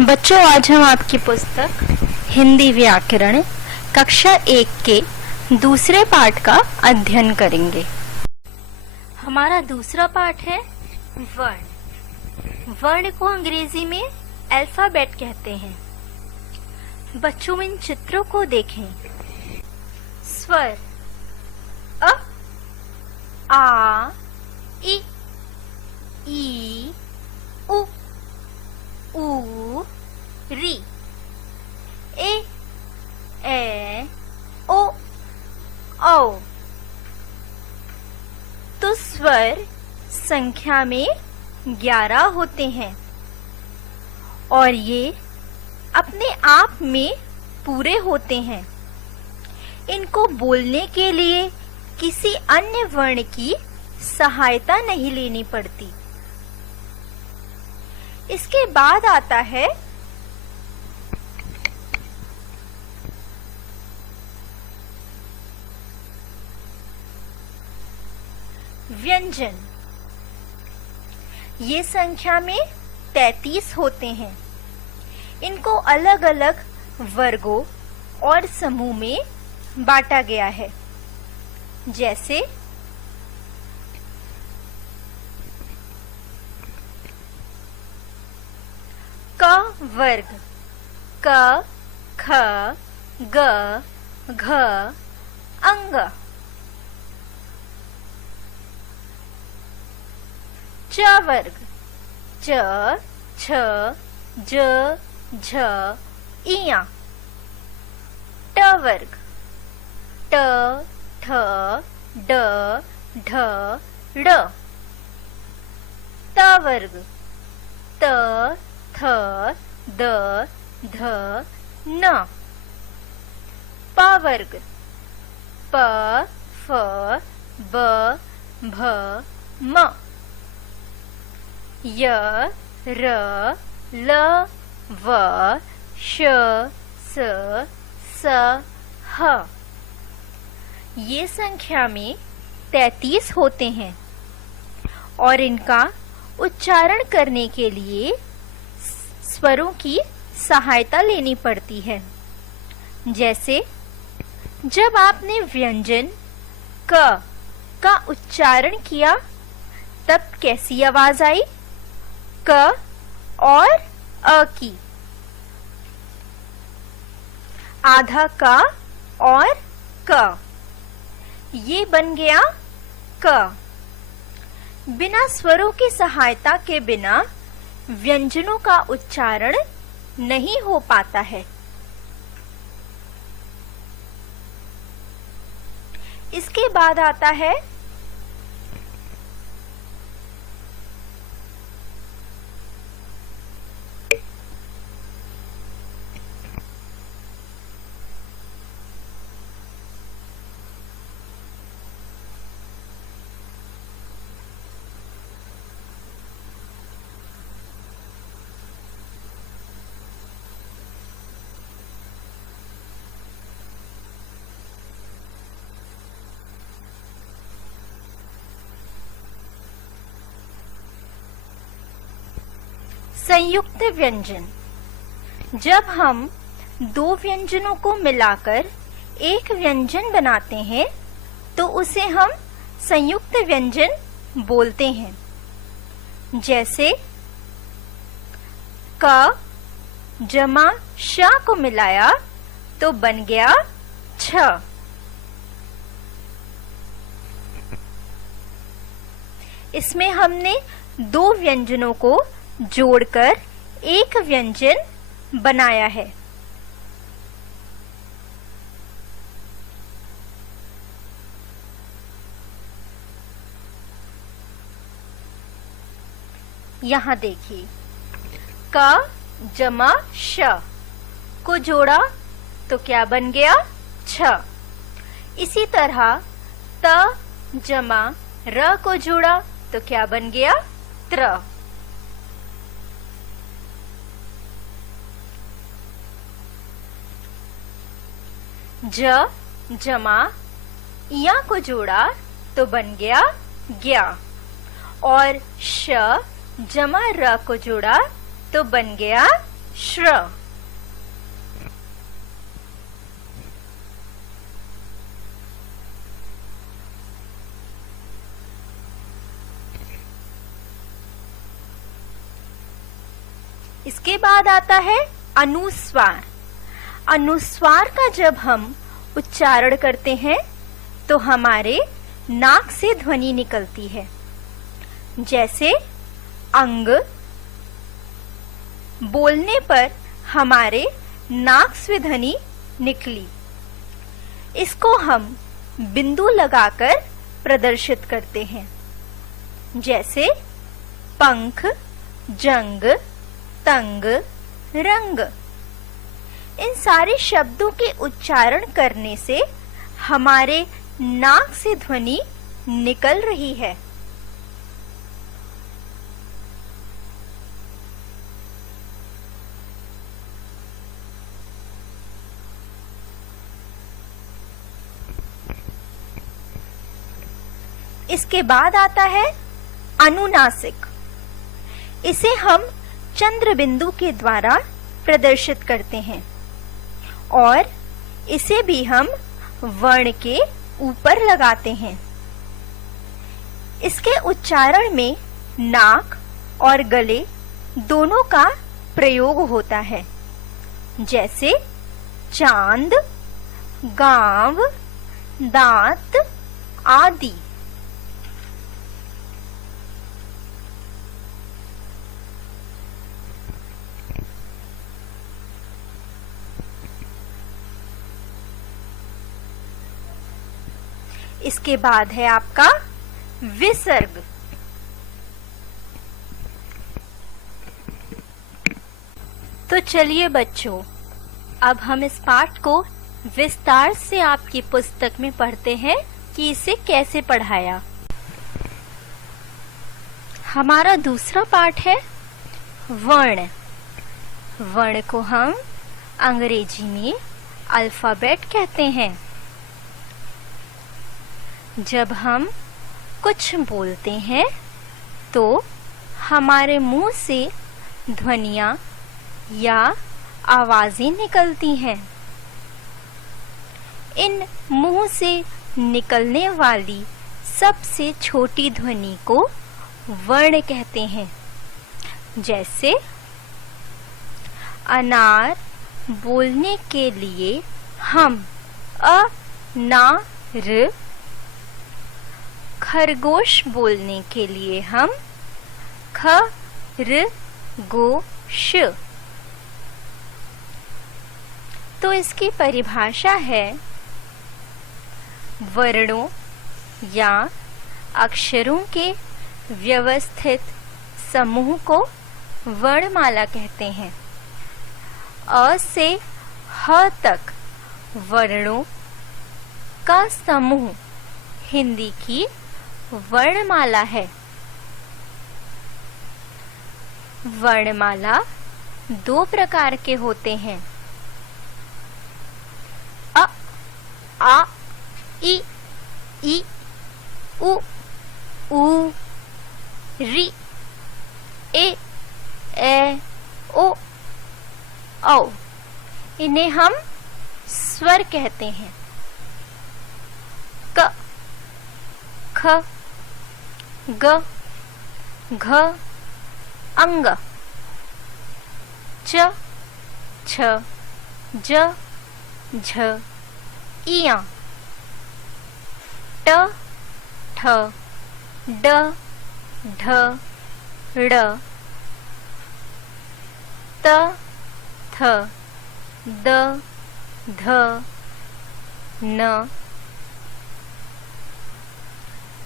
बच्चों, आज हम आपकी पुस्तक हिंदी व्याकरण कक्षा 1 के दूसरे पाठ का अध्ययन करेंगे। हमारा दूसरा पाठ है वर्ण। वर्ण को अंग्रेजी में अल्फाबेट कहते हैं। बच्चों, इन चित्रों को देखें। स्वर अ, आ, इ, ई, उ, ऊ, री, ए, ए, ओ, औ। तो स्वर संख्या में 11 होते हैं और ये अपने आप में पूरे होते हैं। इनको बोलने के लिए किसी अन्य वर्ण की सहायता नहीं लेनी पड़ती। इसके बाद आता है व्यंजन। ये संख्या में 33 होते हैं। इनको अलग अलग वर्गों और समूह में बांटा गया है, जैसे क वर्ग क, ख, ग, घ, अंग। च वर्ग च, छ, ज, झ, इया। ट वर्ग ट, ठ, ड, ढ, ड़। त वर्ग त, थ, द, ध, न। प वर्ग प, फ, ब, भ, म। य, र, ल, व, श, स, स, ह। ये संख्या में 33 होते हैं और इनका उच्चारण करने के लिए स्वरों की सहायता लेनी पड़ती है। जैसे जब आपने व्यंजन क का उच्चारण किया तब कैसी आवाज आई? क और अ की। आधा क और क, ये बन गया क। बिना स्वरों की सहायता के बिना व्यंजनों का उच्चारण नहीं हो पाता है। इसके बाद आता है संयुक्त व्यंजन। जब हम दो व्यंजनों को मिलाकर एक व्यंजन बनाते हैं तो उसे हम संयुक्त व्यंजन बोलते हैं। जैसे क जमा श को मिलाया तो बन गया छ। इसमें हमने दो व्यंजनों को जोड़कर एक व्यंजन बनाया है। यहाँ देखिए, क जमा श को जोड़ा तो क्या बन गया? छ। इसी तरह त जमा र को जोड़ा तो क्या बन गया? त्र। ज जमा इया को जोड़ा तो बन गया ज्ञा और श जमा र को जोड़ा तो बन गया श्र। इसके बाद आता है अनुस्वार। अनुस्वार का जब हम उच्चारण करते हैं तो हमारे नाक से ध्वनि निकलती है, जैसे अंग। बोलने पर हमारे नाक से ध्वनि निकली, इसको हम बिंदु लगाकर प्रदर्शित करते हैं, जैसे पंख, जंग, तंग, रंग। इन सारे शब्दों के उच्चारण करने से हमारे नाक से ध्वनि निकल रही है। इसके बाद आता है अनुनासिक। इसे हम चंद्र बिंदु के द्वारा प्रदर्शित करते हैं और इसे भी हम वर्ण के ऊपर लगाते हैं। इसके उच्चारण में नाक और गले दोनों का प्रयोग होता है, जैसे चांद, गांव, दांत आदि। इसके बाद है आपका विसर्ग। तो चलिए बच्चों, अब हम इस पाठ को विस्तार से आपकी पुस्तक में पढ़ते हैं कि इसे कैसे पढ़ाया। हमारा दूसरा पाठ है वर्ण। वर्ण को हम अंग्रेजी में अल्फाबेट कहते हैं। जब हम कुछ बोलते हैं तो हमारे मुंह से ध्वनियां या आवाजें निकलती हैं। इन मुंह से निकलने वाली सबसे छोटी ध्वनि को वर्ण कहते हैं। जैसे अनार बोलने के लिए हम अ, ना, र। खरगोश बोलने के लिए हम ख, र, गो, श। तो इसकी परिभाषा है वर्णों या अक्षरों के व्यवस्थित समूह को वर्णमाला कहते हैं। अ से ह तक वर्णों का समूह हिंदी की वर्णमाला है। वर्णमाला दो प्रकार के होते हैं, अ, आ, इ, उ, ऊ, रि, ए, ओ, औ। इन्हें हम स्वर कहते हैं। क, ख, ग, घ, अंग, च, छ, ज, झ, इया, ट, ठ, ड, ढ, ड़, त, थ, द, ध, न,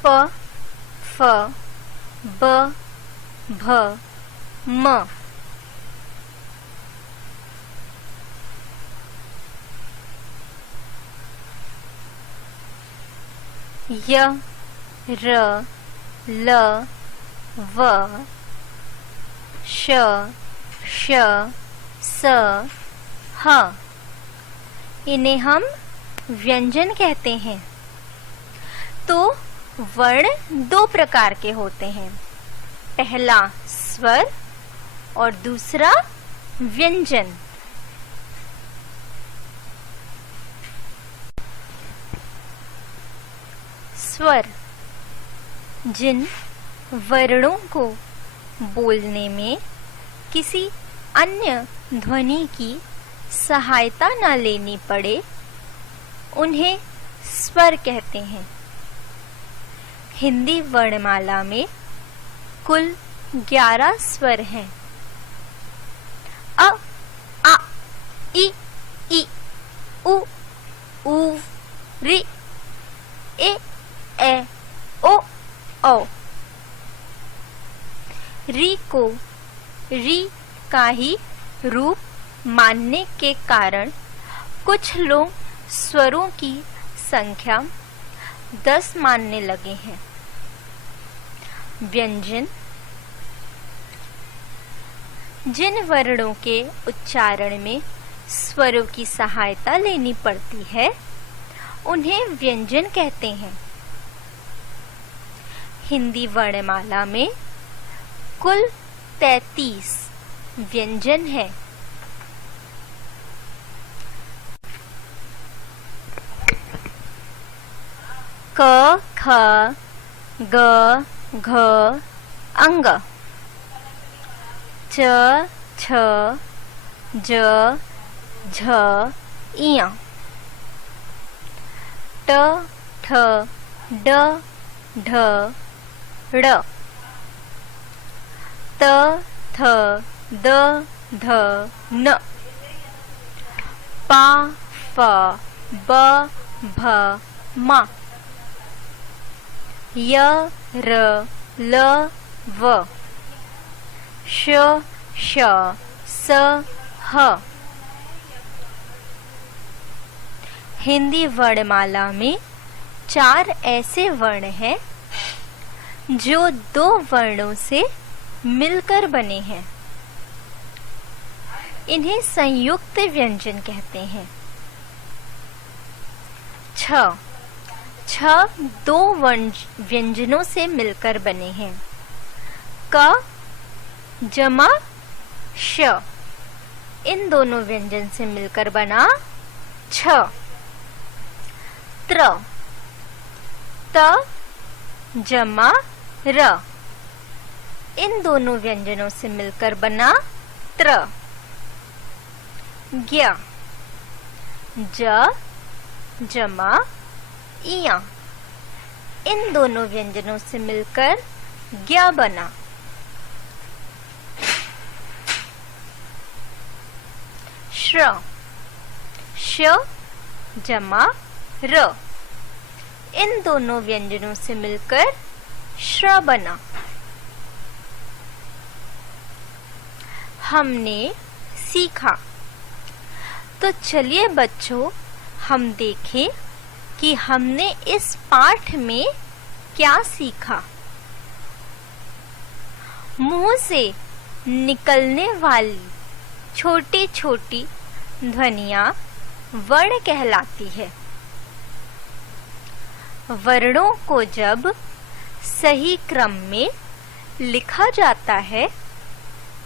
प, फ, ब, भ, म। य, र, ल, व, श, श, स, ह। इन्हें हम व्यंजन कहते हैं। तो वर्ण दो प्रकार के होते हैं, पहला स्वर और दूसरा व्यंजन। स्वर, जिन वर्णों को बोलने में किसी अन्य ध्वनि की सहायता न लेनी पड़े, उन्हें स्वर कहते हैं। हिंदी वर्णमाला में कुल 11 स्वर हैं। अ, आ, इ, उ, रि, ए, ओ, औ। री को री का ही रूप मानने के कारण कुछ लोग स्वरों की संख्या 10 मानने लगे हैं। व्यंजन, जिन वर्णों के उच्चारण में स्वरों की सहायता लेनी पड़ती है, उन्हें व्यंजन कहते हैं। हिंदी वर्णमाला में कुल 33 व्यंजन है। क, ख, ग, घ, अंग। च, छ, ज, झ, इय। ट, ठ, ड, ढ, ड़। त, थ, द, ध, न। पा, फ, ब, भ, म। य, र, ल, व। श, श, स, ह। हिंदी वर्णमाला में 4 ऐसे वर्ण हैं जो 2 वर्णों से मिलकर बने हैं। इन्हें संयुक्त व्यंजन कहते हैं। छ 2 व्यंजनों से मिलकर बने हैं। क जमा श, इन दोनों व्यंजन से मिलकर बना छ। त्र त जमा र, इन दोनों व्यंजनों से मिलकर बना त्र। ज्ञ ज जमा इया, इन दोनों व्यंजनों से मिलकर ज्ञ बना। श्र श जमा र, इन दोनों व्यंजनों से मिलकर श्र बना। हमने सीखा। तो चलिए बच्चों, हम देखें कि हमने इस पाठ में क्या सीखा। मुंह से निकलने वाली छोटी छोटी ध्वनियां वर्ण कहलाती है। वर्णों को जब सही क्रम में लिखा जाता है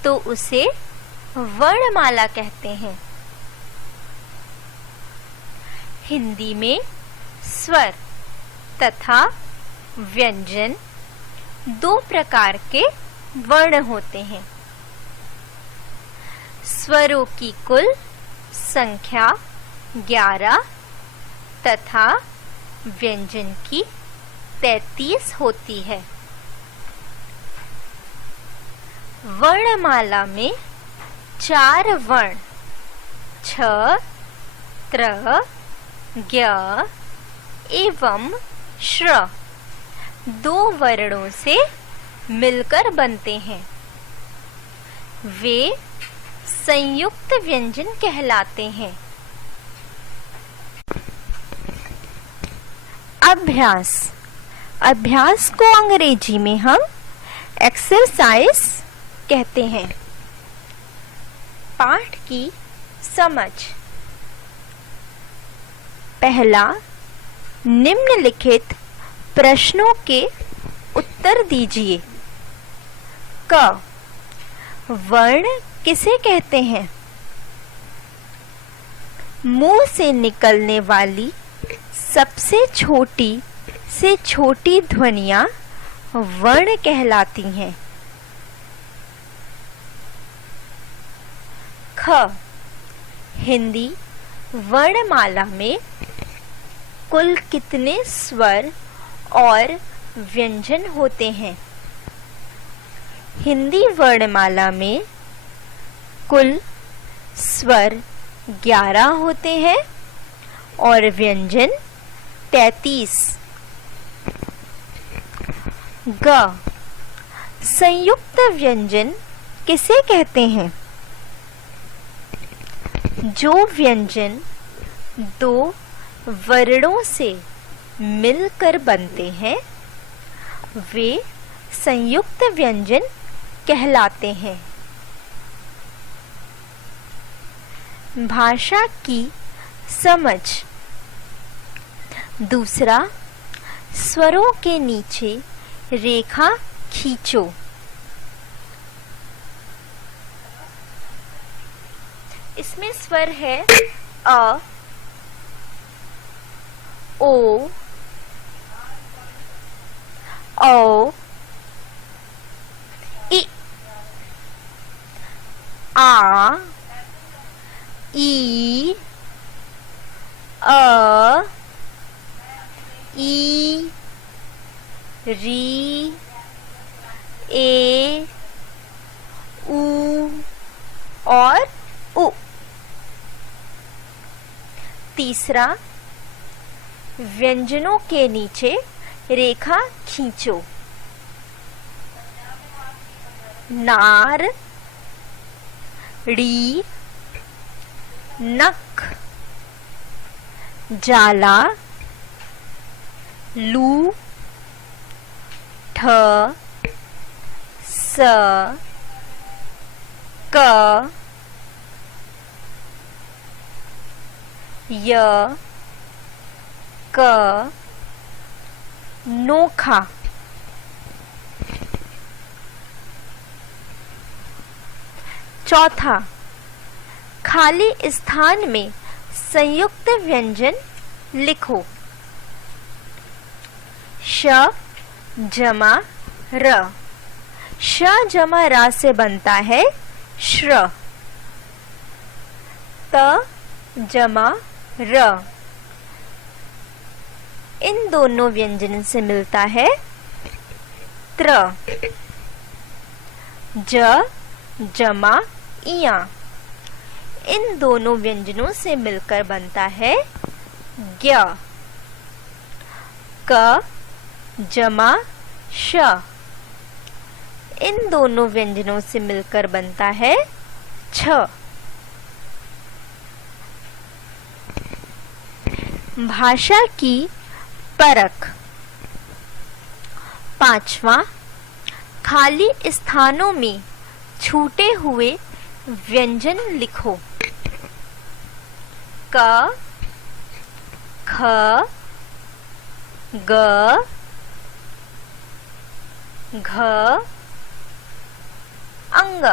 तो उसे वर्णमाला कहते हैं। हिंदी में स्वर तथा व्यंजन 2 प्रकार के वर्ण होते हैं। स्वरों की कुल संख्या 11 तथा व्यंजन की 33 होती है। वर्णमाला में 4 वर्ण छ, त्र, ज्ञ एवं श्र 2 वर्णों से मिलकर बनते हैं। वे संयुक्त व्यंजन कहलाते हैं। अभ्यास। अभ्यास को अंग्रेजी में हम एक्सरसाइज कहते हैं। पाठ की समझ। पहला, निम्नलिखित प्रश्नों के उत्तर दीजिए। क वर्ण किसे कहते हैं? मुंह से निकलने वाली सबसे छोटी से छोटी ध्वनियां वर्ण कहलाती हैं। ख। हिंदी वर्णमाला में कुल कितने स्वर और व्यंजन होते हैं? हिंदी वर्णमाला में कुल स्वर 11 होते हैं और व्यंजन 33। ग। संयुक्त व्यंजन किसे कहते हैं? जो व्यंजन दो वर्णों से मिलकर बनते हैं वे संयुक्त व्यंजन कहलाते हैं। भाषा की समझ। दूसरा, स्वरों के नीचे रेखा खींचो। इसमें स्वर है अ, ओ, औ, इ, आ, ई, अ, ई, री, ए, उ और उ। तीसरा, व्यंजनों के नीचे रेखा खींचो। नार, ड़ी, नक, जाला, लू, ठ, स, क, य, क, नोखा। चौथा, खाली स्थान में संयुक्त व्यंजन लिखो। श जमा र। श जमा र से बनता है श्र। त जमा र। इन दोनों व्यंजन से मिलता है त्र। ज जमा इया। इन दोनों व्यंजनों से मिलकर बनता है ज्ञ। क जमा श। इन दोनों व्यंजनों से मिलकर बनता है छ। भाषा की परख। पांचवा, खाली स्थानों में छूटे हुए व्यंजन लिखो। क, ख, ग, घ, अंग।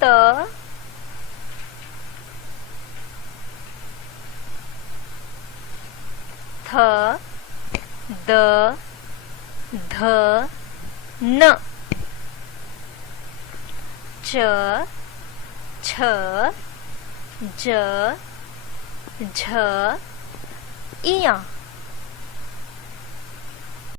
त, थ, द, ध, न। च, छ, ज, झ, इया।